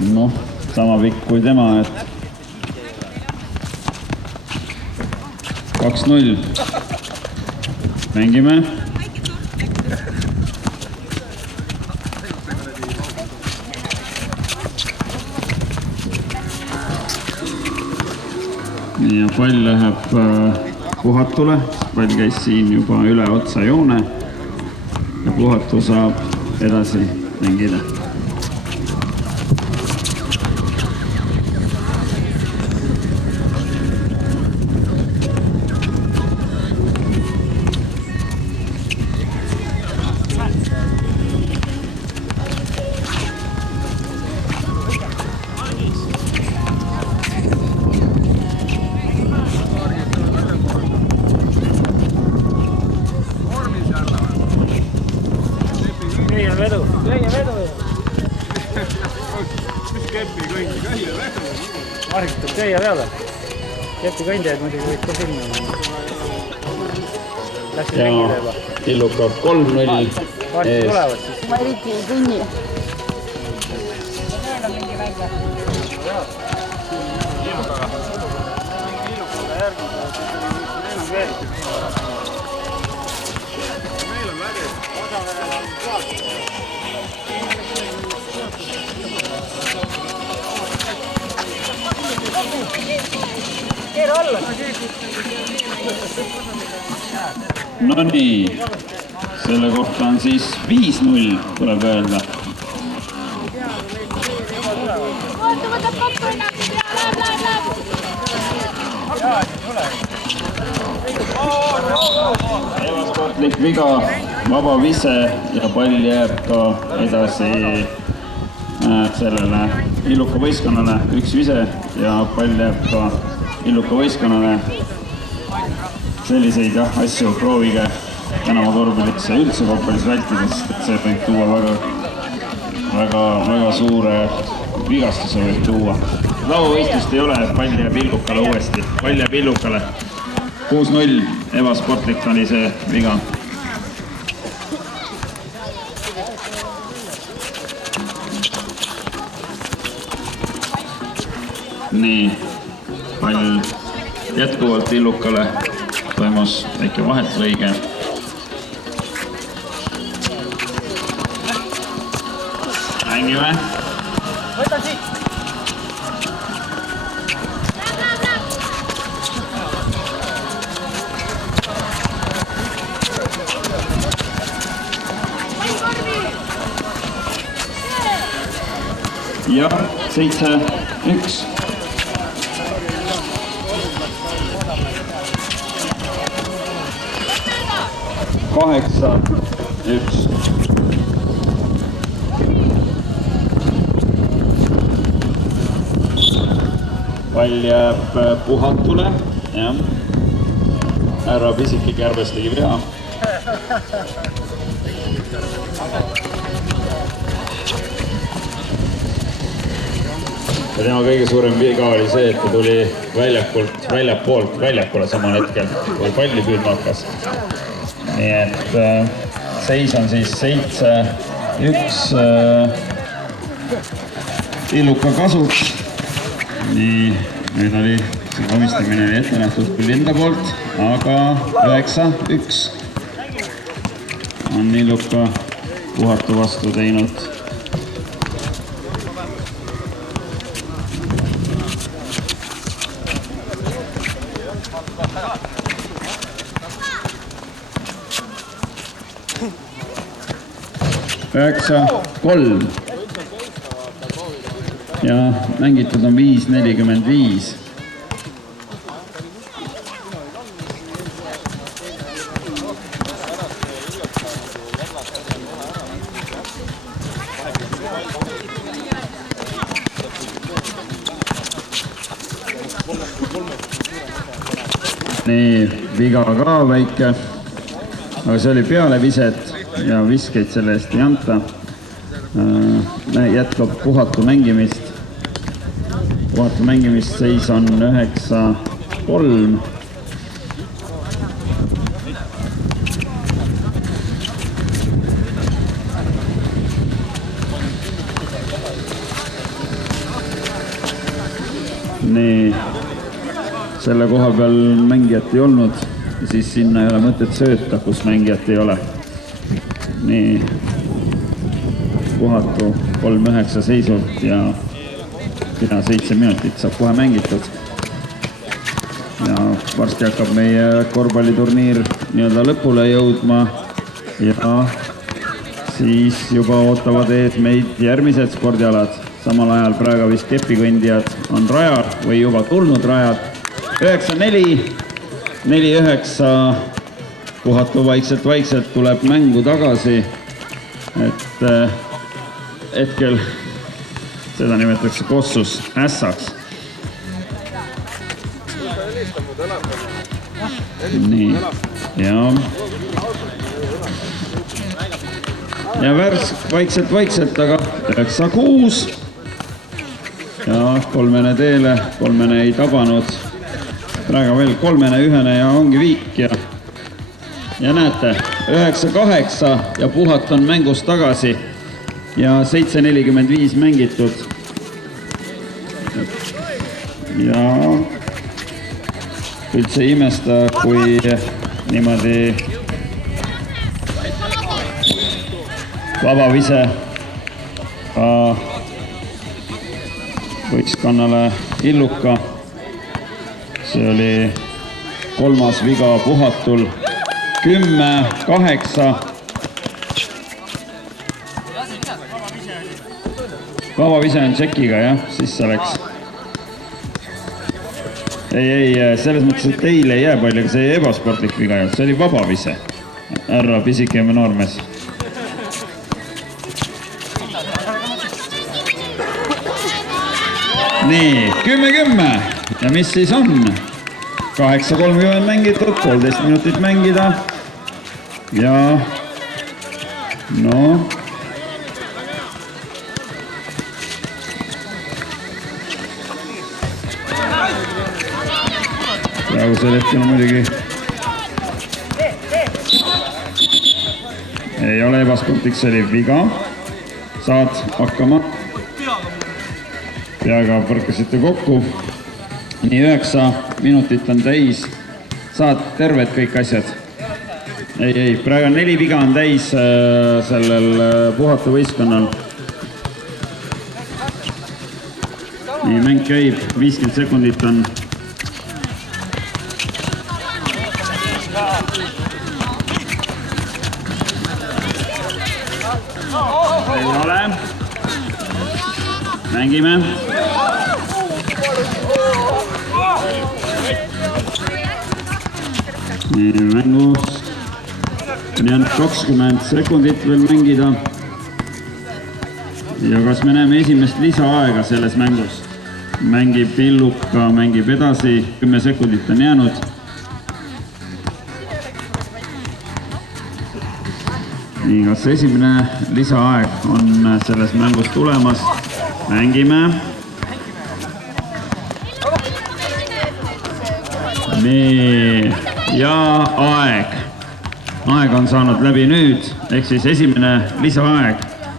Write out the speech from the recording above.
Noh, sama pikk kui tema, et 2-0. Mängime. Ja pall läheb Puhatule. Pall käis siin juba üle otsa joone ja Puhatu saab edasi mängida. Argitab käia peale. Kepi kõndijaid muidugi võid ka sinna. Läksid mängida juba. Illuka 3-0 ees. Ma eriti ei kõnni. No nii, selle kohta on siis 5-0, tuleb öelda. Ebasportlik viga, vaba vise ja pall jääb ka edasi sellele Illuka võistkonnale, üks vise ja pall jääb ka Illuka võistkonnale. Selliseid asju proovige tänava korvpallis ja üldse korvpallis vältides, et see võib tuua väga suure vigastuse võib tuua. Lauavõistlust ei ole, pall jääb Illukale uuesti, pall jääb Illukale. 6-0, ebasportlik oli see viga. Nii, pall jätkuvalt Illukale. Toimus väike vahetlõige. Mängime. Võta siit! Ja 7-1. Kaheksa, üks. Pall jääb Puhatule. Härra Pisiki Kärbes tegi vea. Ja tema kõige suurem viga oli see, et ta tuli väljapoolt väljakule samal hetkel, kui palli püüdma hakkas. Nii et seis on siis 7-1 Illuka kasuks. Nii, nüüd oli see komistamine ette nähtud küll enda poolt, aga 9-1 on Illuka Puhatu vastu teinud. Üheksa, 3 ja mängitud on 5-45. Nii, viga ka väike, aga see oli peale viset ja viskeid selle eest ei anta. Jätkab Puhatu mängimist. Puhatu mängimist seis on 9-3. nii, selle koha peal mängijat ei olnud, siis sinna ei ole mõtet sööta, kus mängijat ei ole. Nii, Puhatu 3-9 seisult ja 7 minutit saab kohe mängitud. Ja varsti hakkab meie korvpalliturniir nii-öelda lõpule jõudma ja siis juba ootavad ees meid järgmised spordialad. Samal ajal praegu vist kepikõndijad on rajal või juba tulnud rajad. 9-4, 4-9, Puhatu vaikselt tuleb mängu tagasi, et hetkel seda nimetatakse Kossus ässaks. Nii, ja Värs vaikselt, aga 9-6 ja kolmene teele, kolmene ei tabanud. Praegu veel 3-1 ja ongi viik ja näete, 9-8 ja Puhat on mängus tagasi ja 7-45 mängitud. Ja üldse ei imesta, kui niimoodi vabavise võistkonnale Illuka. See oli kolmas viga Puhatul. 10-8. Vabavise on tšekiga, jah, siis see läks. Ei, selles mõttes, et teile ei jää palju, aga see ei ebasportlik viga, see oli vabavise. Härra pisike ja noormees. Nii, 10-10 ja mis siis on? 8-30 mängitud, 1,5 minutit mängida ja no praegusel hetkel muidugi ei ole ebasportlik, see oli viga, saad hakkama. Peaga põrkasite kokku. Nii 9 minutit on täis. Saad terved kõik asjad. Ei, praegu 4 viga on täis sellel Puhatu võistkonnal. Nii, mäng käib, 50 sekundit on. Ei ole. Mängime. Nii, mängus on jäänud 20 sekundit veel mängida. Ja kas me näeme esimest lisaaega selles mängus? Mängib Illuka, mängib edasi, 10 sekundit on jäänud. Nii, kas esimene lisaaeg on selles mängus tulemas? Mängime. Nii, ja aeg. Aeg on saanud läbi nüüd, ehk siis esimene lisaaeg